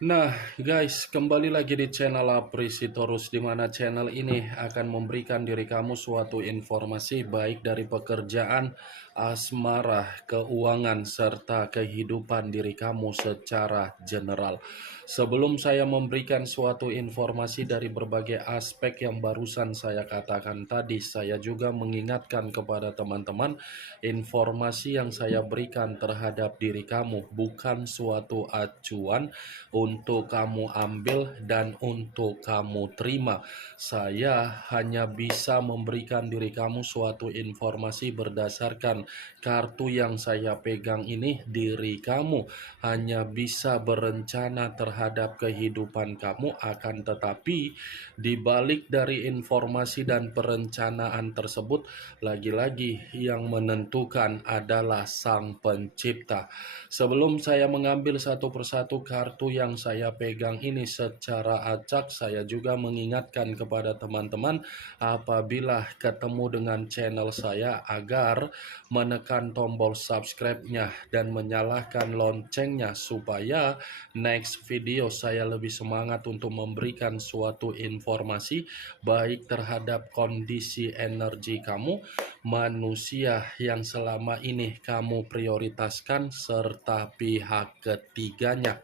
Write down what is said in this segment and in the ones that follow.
Nah, guys, kembali lagi di channel Aprisitorus, di mana channel ini akan memberikan diri kamu suatu informasi baik dari pekerjaan, asmara, keuangan, serta kehidupan diri kamu secara general. Sebelum saya memberikan suatu informasi dari berbagai aspek yang barusan saya katakan tadi, saya juga mengingatkan kepada teman-teman, informasi yang saya berikan terhadap diri kamu bukan suatu acuan untuk kamu ambil dan untuk kamu terima. Saya hanya bisa memberikan diri kamu suatu informasi berdasarkan kartu yang saya pegang ini. Diri kamu hanya bisa berencana terhadap kehidupan kamu, akan tetapi di balik dari informasi dan perencanaan tersebut, lagi-lagi yang menentukan adalah Sang Pencipta. Sebelum saya mengambil satu persatu kartu yang saya pegang ini secara acak, saya juga mengingatkan kepada teman-teman apabila ketemu dengan channel saya agar menekan tombol subscribe-nya dan menyalakan loncengnya supaya next video saya lebih semangat untuk memberikan suatu informasi baik terhadap kondisi energi kamu, manusia yang selama ini kamu prioritaskan, serta pihak ketiganya.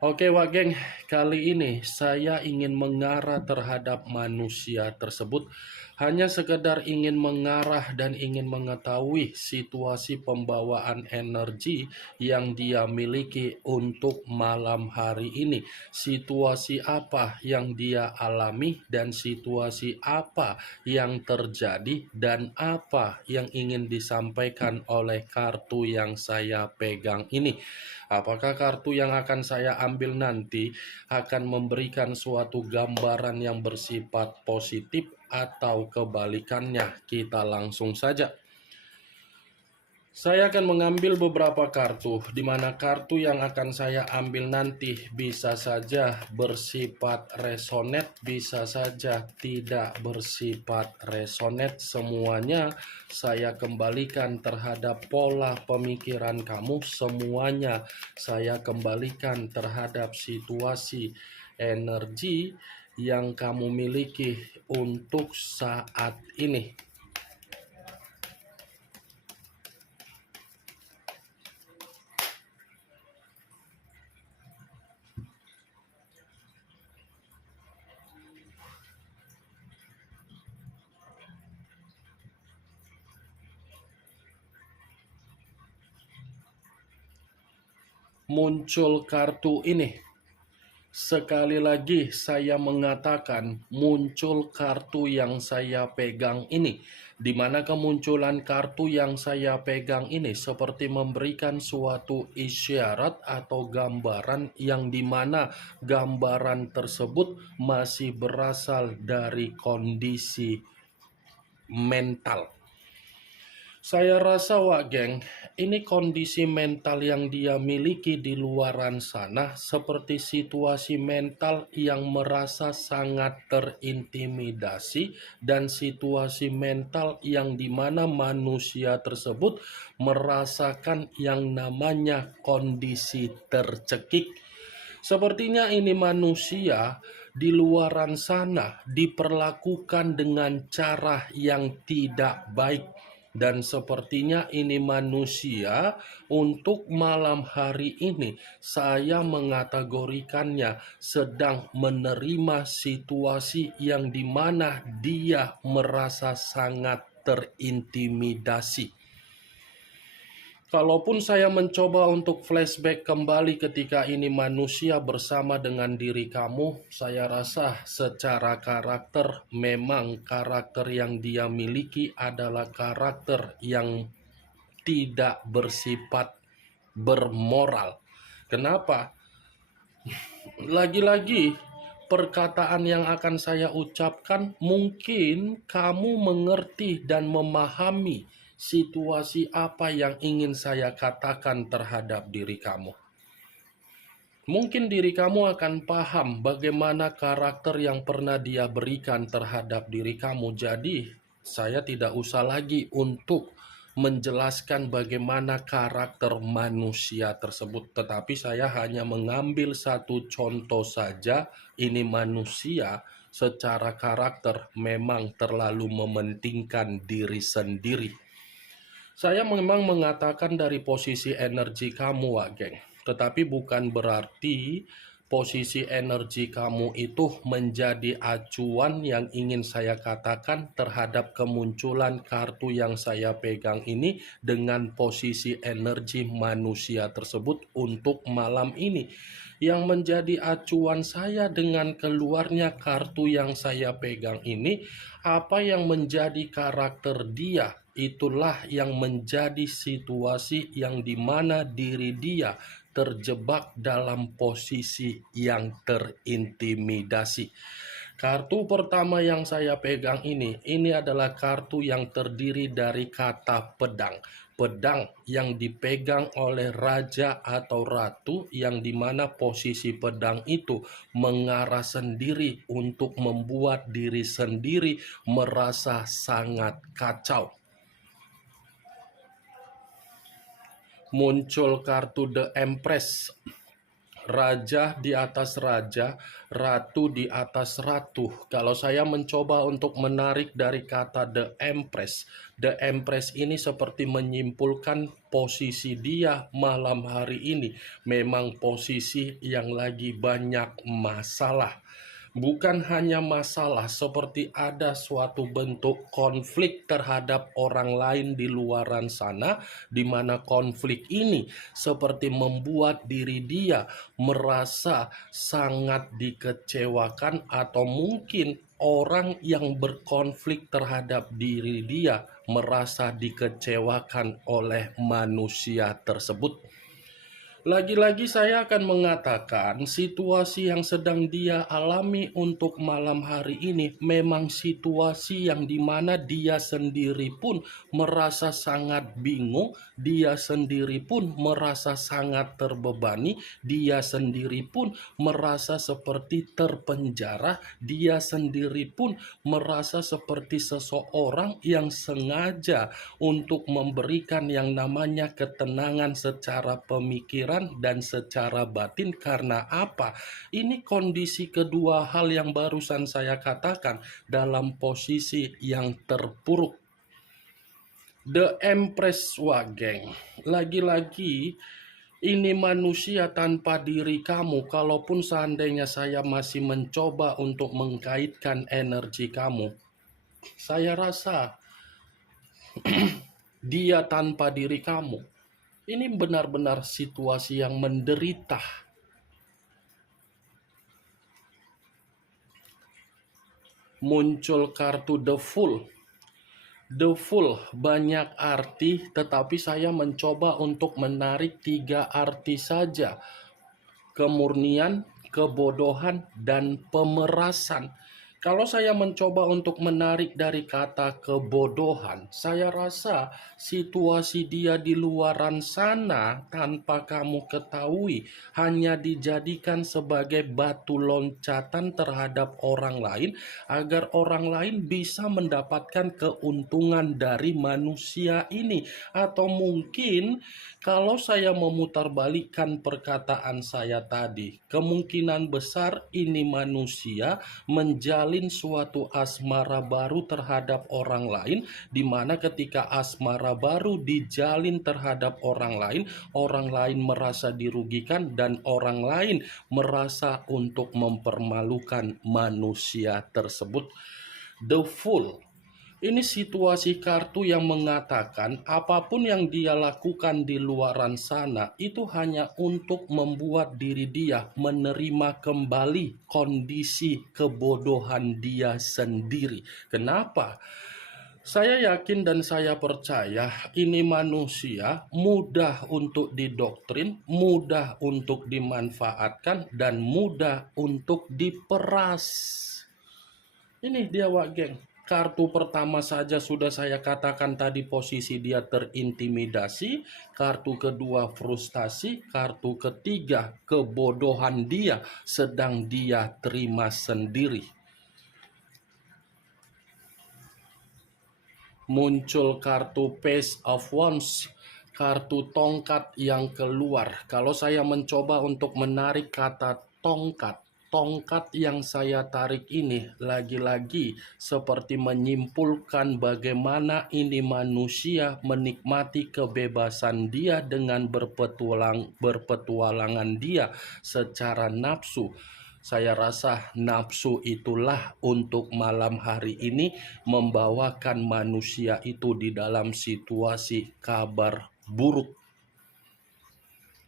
Oke Wak Geng, kali ini saya ingin mengarah terhadap manusia tersebut. Hanya sekedar ingin mengarah dan ingin mengetahui situasi pembawaan energi yang dia miliki untuk malam hari ini. Situasi apa yang dia alami dan situasi apa yang terjadi dan apa yang ingin disampaikan oleh kartu yang saya pegang ini. Apakah kartu yang akan saya ambil nanti akan memberikan suatu gambaran yang bersifat positif atau kebalikannya? Kita langsung saja. Saya akan mengambil beberapa kartu, di mana kartu yang akan saya ambil nanti bisa saja bersifat resonate, bisa saja tidak bersifat resonate. Semuanya saya kembalikan terhadap pola pemikiran kamu, semuanya saya kembalikan terhadap situasi energi yang kamu miliki untuk saat ini. Muncul kartu ini. Sekali lagi saya mengatakan muncul kartu yang saya pegang ini, di mana kemunculan kartu yang saya pegang ini seperti memberikan suatu isyarat atau gambaran yang dimana gambaran tersebut masih berasal dari kondisi mental. Saya rasa Wak Geng, ini kondisi mental yang dia miliki di luaran sana seperti situasi mental yang merasa sangat terintimidasi dan situasi mental yang dimana manusia tersebut merasakan yang namanya kondisi tercekik. Sepertinya ini manusia di luaran sana diperlakukan dengan cara yang tidak baik. Dan sepertinya ini manusia untuk malam hari ini saya mengategorikannya sedang menerima situasi yang dimana dia merasa sangat terintimidasi. Kalaupun saya mencoba untuk flashback kembali ketika ini manusia bersama dengan diri kamu, saya rasa secara karakter memang karakter yang dia miliki adalah karakter yang tidak bersifat bermoral. Kenapa? Lagi-lagi perkataan yang akan saya ucapkan mungkin kamu mengerti dan memahami situasi apa yang ingin saya katakan terhadap diri kamu. Mungkin diri kamu akan paham bagaimana karakter yang pernah dia berikan terhadap diri kamu. Jadi, saya tidak usah lagi untuk menjelaskan bagaimana karakter manusia tersebut, tetapi saya hanya mengambil satu contoh saja. Ini manusia secara karakter memang terlalu mementingkan diri sendiri. Saya memang mengatakan dari posisi energi kamu, Wak Geng. Tetapi bukan berarti posisi energi kamu itu menjadi acuan yang ingin saya katakan terhadap kemunculan kartu yang saya pegang ini dengan posisi energi manusia tersebut untuk malam ini. Yang menjadi acuan saya dengan keluarnya kartu yang saya pegang ini, apa yang menjadi karakter dia, itulah yang menjadi situasi yang dimana diri dia terjebak dalam posisi yang terintimidasi. Kartu pertama yang saya pegang ini adalah kartu yang terdiri dari kata pedang. Pedang yang dipegang oleh raja atau ratu, yang dimana posisi pedang itu mengarah sendiri untuk membuat diri sendiri merasa sangat kacau. Muncul kartu The Empress. Raja di atas raja, ratu di atas ratu. Kalau saya mencoba untuk menarik dari kata The Empress ini seperti menyimpulkan posisi dia malam hari ini memang posisi yang lagi banyak masalah. Bukan hanya masalah seperti ada suatu bentuk konflik terhadap orang lain di luaran sana, di mana konflik ini seperti membuat diri dia merasa sangat dikecewakan, atau mungkin orang yang berkonflik terhadap diri dia merasa dikecewakan oleh manusia tersebut. Lagi-lagi saya akan mengatakan situasi yang sedang dia alami untuk malam hari ini memang situasi yang dimana dia sendiri pun merasa sangat bingung, dia sendiri pun merasa sangat terbebani, dia sendiri pun merasa seperti terpenjara, dia sendiri pun merasa seperti seseorang yang sengaja untuk memberikan yang namanya ketenangan secara pemikiran dan secara batin. Karena apa? Ini kondisi kedua hal yang barusan saya katakan dalam posisi yang terpuruk. The Empress, Wageng. Lagi-lagi ini manusia tanpa diri kamu. Kalaupun seandainya saya masih mencoba untuk mengkaitkan energi kamu, saya rasa dia tanpa diri kamu. Ini benar-benar situasi yang menderita. Muncul kartu The Fool. The Fool banyak arti, tetapi saya mencoba untuk menarik 3 arti saja. Kemurnian, kebodohan, dan pemerasan. Kalau saya mencoba untuk menarik dari kata kebodohan, saya rasa situasi dia di luaran sana tanpa kamu ketahui hanya dijadikan sebagai batu loncatan terhadap orang lain agar orang lain bisa mendapatkan keuntungan dari manusia ini. Atau mungkin kalau saya memutarbalikkan perkataan saya tadi, kemungkinan besar ini manusia menjalin suatu asmara baru terhadap orang lain, di mana ketika asmara baru dijalin terhadap orang lain merasa dirugikan dan orang lain merasa untuk mempermalukan manusia tersebut. The Fool. Ini situasi kartu yang mengatakan apapun yang dia lakukan di luaran sana itu hanya untuk membuat diri dia menerima kembali kondisi kebodohan dia sendiri. Kenapa? Saya yakin dan saya percaya ini manusia mudah untuk didoktrin, mudah untuk dimanfaatkan, dan mudah untuk diperas. Ini dia, Wak Geng. Kartu pertama saja sudah saya katakan tadi posisi dia terintimidasi. Kartu kedua frustasi. Kartu ketiga kebodohan dia sedang dia terima sendiri. muncul kartu Page of Wands, kartu tongkat yang keluar. Kalau saya mencoba untuk menarik kata tongkat, tongkat yang saya tarik ini lagi-lagi seperti menyimpulkan bagaimana ini manusia menikmati kebebasan dia dengan berpetualangan dia secara nafsu. Saya rasa nafsu itulah untuk malam hari ini membawakan manusia itu di dalam situasi kabar buruk.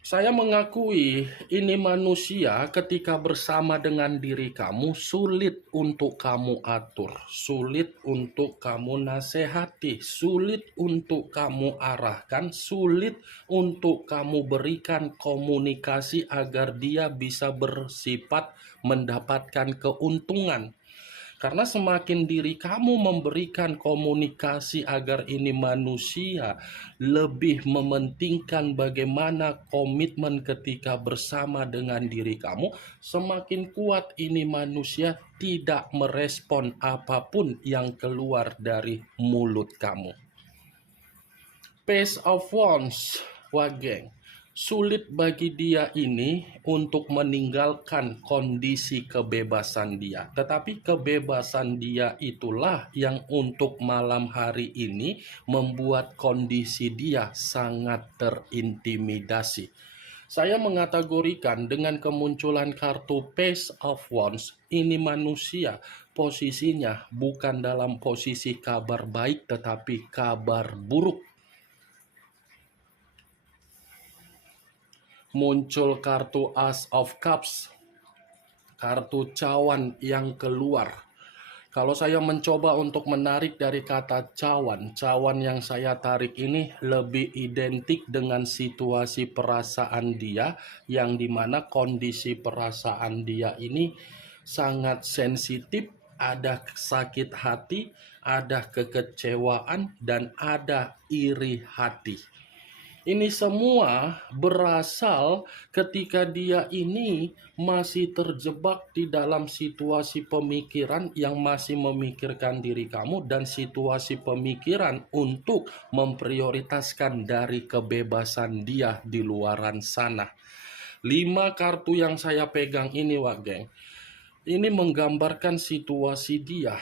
Saya mengakui ini manusia ketika bersama dengan diri kamu sulit untuk kamu atur, sulit untuk kamu nasihati, sulit untuk kamu arahkan, sulit untuk kamu berikan komunikasi agar dia bisa bersifat mendapatkan keuntungan. Karena semakin diri kamu memberikan komunikasi agar ini manusia lebih mementingkan bagaimana komitmen ketika bersama dengan diri kamu, semakin kuat ini manusia tidak merespon apapun yang keluar dari mulut kamu. Page of Wands, Wageng. Sulit bagi dia ini untuk meninggalkan kondisi kebebasan dia. Tetapi kebebasan dia itulah yang untuk malam hari ini membuat kondisi dia sangat terintimidasi. Saya mengategorikan dengan kemunculan kartu Page of Wands, ini manusia posisinya bukan dalam posisi kabar baik tetapi kabar buruk. Muncul kartu Ace of Cups, kartu cawan yang keluar. Kalau saya mencoba untuk menarik dari kata cawan, cawan yang saya tarik ini lebih identik dengan situasi perasaan dia, yang dimana kondisi perasaan dia ini sangat sensitif, ada sakit hati, ada kekecewaan, dan ada iri hati. Ini semua berasal ketika dia ini masih terjebak di dalam situasi pemikiran yang masih memikirkan diri kamu dan situasi pemikiran untuk memprioritaskan dari kebebasan dia di luaran sana. 5 kartu yang saya pegang ini, Wageng, ini menggambarkan situasi dia.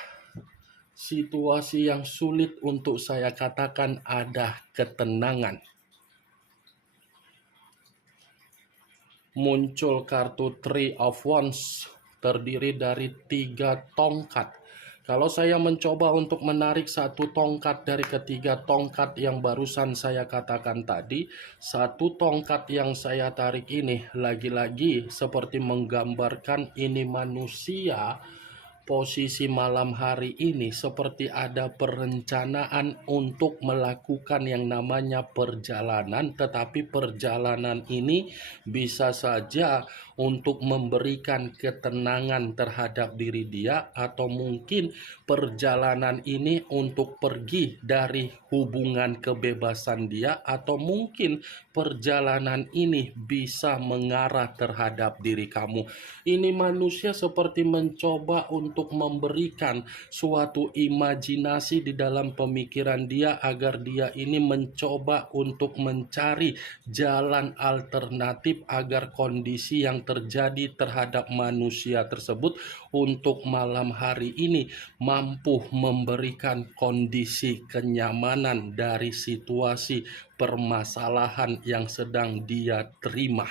Situasi yang sulit untuk saya katakan ada ketenangan. Muncul kartu Three of Wands, terdiri dari 3 tongkat. Kalau saya mencoba untuk menarik satu tongkat dari ketiga tongkat yang barusan saya katakan tadi, satu tongkat yang saya tarik ini lagi-lagi seperti menggambarkan ini manusia. Posisi malam hari ini seperti ada perencanaan untuk melakukan yang namanya perjalanan, tetapi perjalanan ini bisa saja untuk memberikan ketenangan terhadap diri dia, atau mungkin perjalanan ini untuk pergi dari hubungan kebebasan dia, atau mungkin perjalanan ini bisa mengarah terhadap diri kamu. Ini manusia seperti mencoba untuk memberikan suatu imajinasi di dalam pemikiran dia agar dia ini mencoba untuk mencari jalan alternatif agar kondisi yang terjadi terhadap manusia tersebut untuk malam hari ini mampu memberikan kondisi kenyamanan dari situasi permasalahan yang sedang dia terima.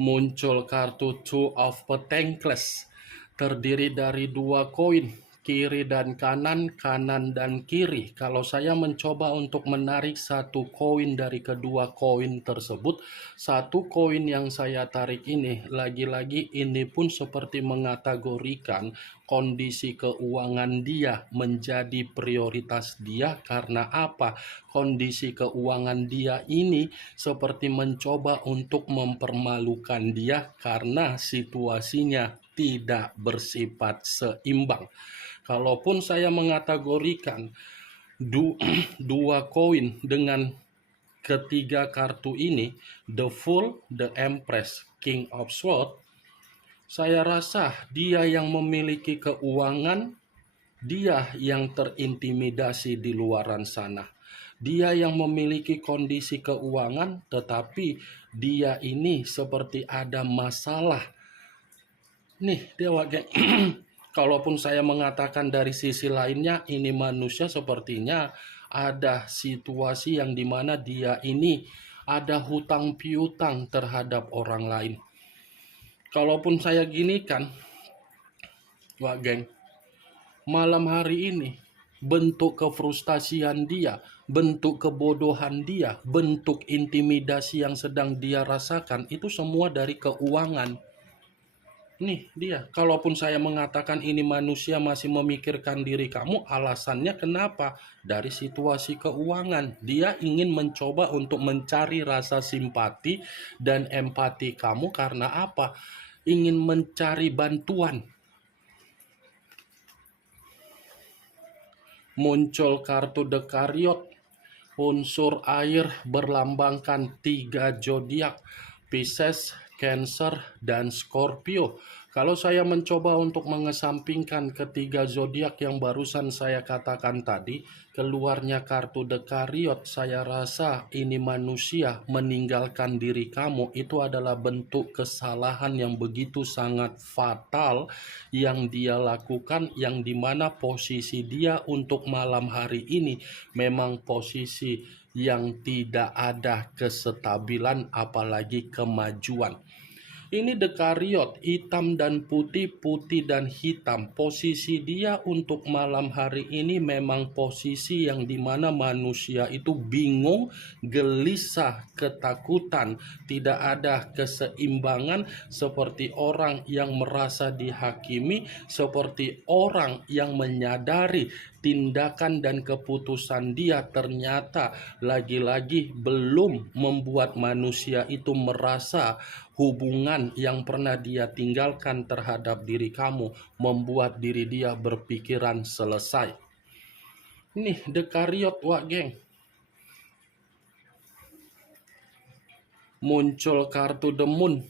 Muncul kartu Two of Pentacles, terdiri dari 2 koin, kiri dan kanan, kanan dan kiri. Kalau saya mencoba untuk menarik satu koin dari kedua koin tersebut, satu koin yang saya tarik ini, lagi-lagi ini pun seperti mengategorikan kondisi keuangan dia menjadi prioritas dia. Karena apa? Kondisi keuangan dia ini seperti mencoba untuk mempermalukan dia karena situasinya tidak bersifat seimbang. Kalaupun saya mengategorikan dua koin dengan ketiga kartu ini, The Fool, The Empress, King of Swords, saya rasa dia yang memiliki keuangan Dia yang terintimidasi di luaran sana. Dia yang memiliki kondisi keuangan, tetapi dia ini seperti ada masalah. Nih, Dewa Geng. Kalaupun saya mengatakan dari sisi lainnya, ini manusia sepertinya ada situasi yang dimana dia ini ada hutang piutang terhadap orang lain. Kalaupun saya gini kan, Wak Geng, malam hari ini bentuk kefrustasian dia, bentuk kebodohan dia, bentuk intimidasi yang sedang dia rasakan itu semua dari keuangan. Nih dia, kalaupun saya mengatakan ini manusia masih memikirkan diri kamu, alasannya kenapa? Dari situasi keuangan. Dia ingin mencoba untuk mencari rasa simpati dan empati kamu karena apa? Ingin mencari bantuan. Muncul kartu Dekariot, unsur air berlambangkan 3 zodiak, Pisces, Cancer, dan Scorpio. Kalau saya mencoba untuk mengesampingkan ketiga zodiak yang barusan saya katakan tadi, keluarnya kartu Dekariot, saya rasa ini manusia meninggalkan diri kamu itu adalah bentuk kesalahan yang begitu sangat fatal yang dia lakukan, yang dimana posisi dia untuk malam hari ini memang posisi yang tidak ada kestabilan apalagi kemajuan. Ini Dekariot, hitam dan putih, putih dan hitam. Posisi dia untuk malam hari ini memang posisi yang dimana manusia itu bingung, gelisah, ketakutan, tidak ada keseimbangan, seperti orang yang merasa dihakimi, seperti orang yang menyadari tindakan dan keputusan dia ternyata lagi-lagi belum membuat manusia itu merasa hubungan yang pernah dia tinggalkan terhadap diri kamu membuat diri dia berpikiran selesai. Nih Dekariot, Wak Geng. Muncul kartu Demun.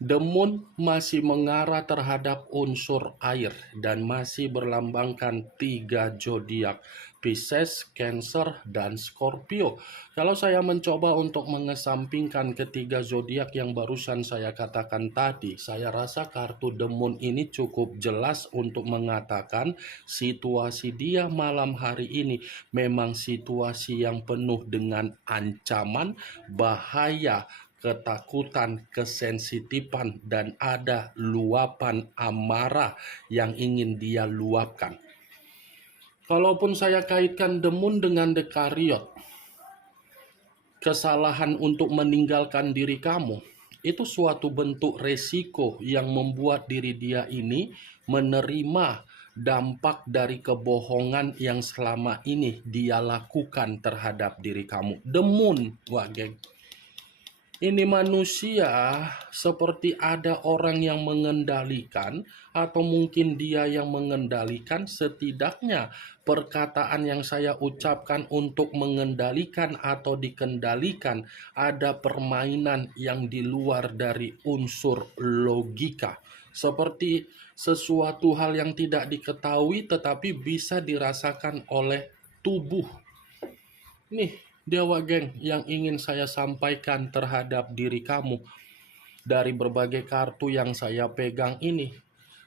Demun masih mengarah terhadap unsur air dan masih berlambangkan 3 zodiak, Pisces, Cancer, dan Scorpio. Kalau saya mencoba untuk mengesampingkan ketiga zodiak yang barusan saya katakan tadi, saya rasa kartu Demun ini cukup jelas untuk mengatakan situasi dia malam hari ini memang situasi yang penuh dengan ancaman, bahaya, ketakutan, kesensitifan, dan ada luapan amarah yang ingin dia luapkan. Kalaupun saya kaitkan Demun dengan Dekariot, kesalahan untuk meninggalkan diri kamu, itu suatu bentuk resiko yang membuat diri dia ini menerima dampak dari kebohongan yang selama ini dia lakukan terhadap diri kamu. Demun, wah geng. Ini manusia seperti ada orang yang mengendalikan, atau mungkin dia yang mengendalikan. Setidaknya perkataan yang saya ucapkan untuk mengendalikan atau dikendalikan, ada permainan yang di luar dari unsur logika. Seperti sesuatu hal yang tidak diketahui tetapi bisa dirasakan oleh tubuh. Nih Dewa Geng yang ingin saya sampaikan terhadap diri kamu dari berbagai kartu yang saya pegang ini.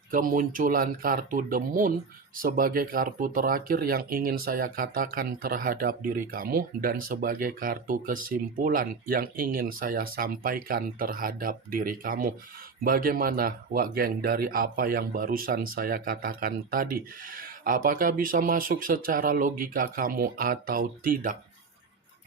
Kemunculan kartu The Moon sebagai kartu terakhir yang ingin saya katakan terhadap diri kamu, dan sebagai kartu kesimpulan yang ingin saya sampaikan terhadap diri kamu. Bagaimana Wak Geng dari apa yang barusan saya katakan tadi? Apakah bisa masuk secara logika kamu atau tidak?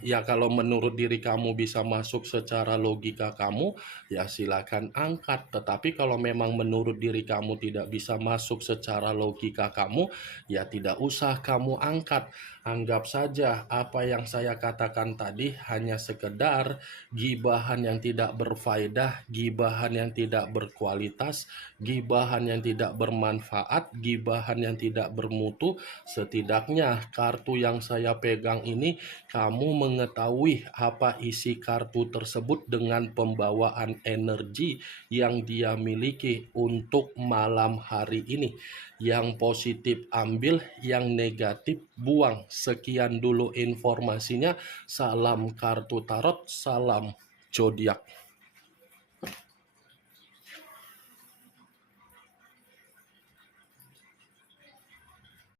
Ya kalau menurut diri kamu bisa masuk secara logika kamu, ya silakan angkat. Tetapi kalau memang menurut diri kamu tidak bisa masuk secara logika kamu, ya tidak usah kamu angkat. Anggap saja apa yang saya katakan tadi hanya sekedar gibahan yang tidak berfaedah, gibahan yang tidak berkualitas, gibahan yang tidak bermanfaat, gibahan yang tidak bermutu. Setidaknya kartu yang saya pegang ini kamu mengetahui apa isi kartu tersebut dengan pembawaan energi yang dia miliki untuk malam hari ini. Yang positif ambil, yang negatif buang. Sekian dulu informasinya. Salam kartu tarot, salam zodiak.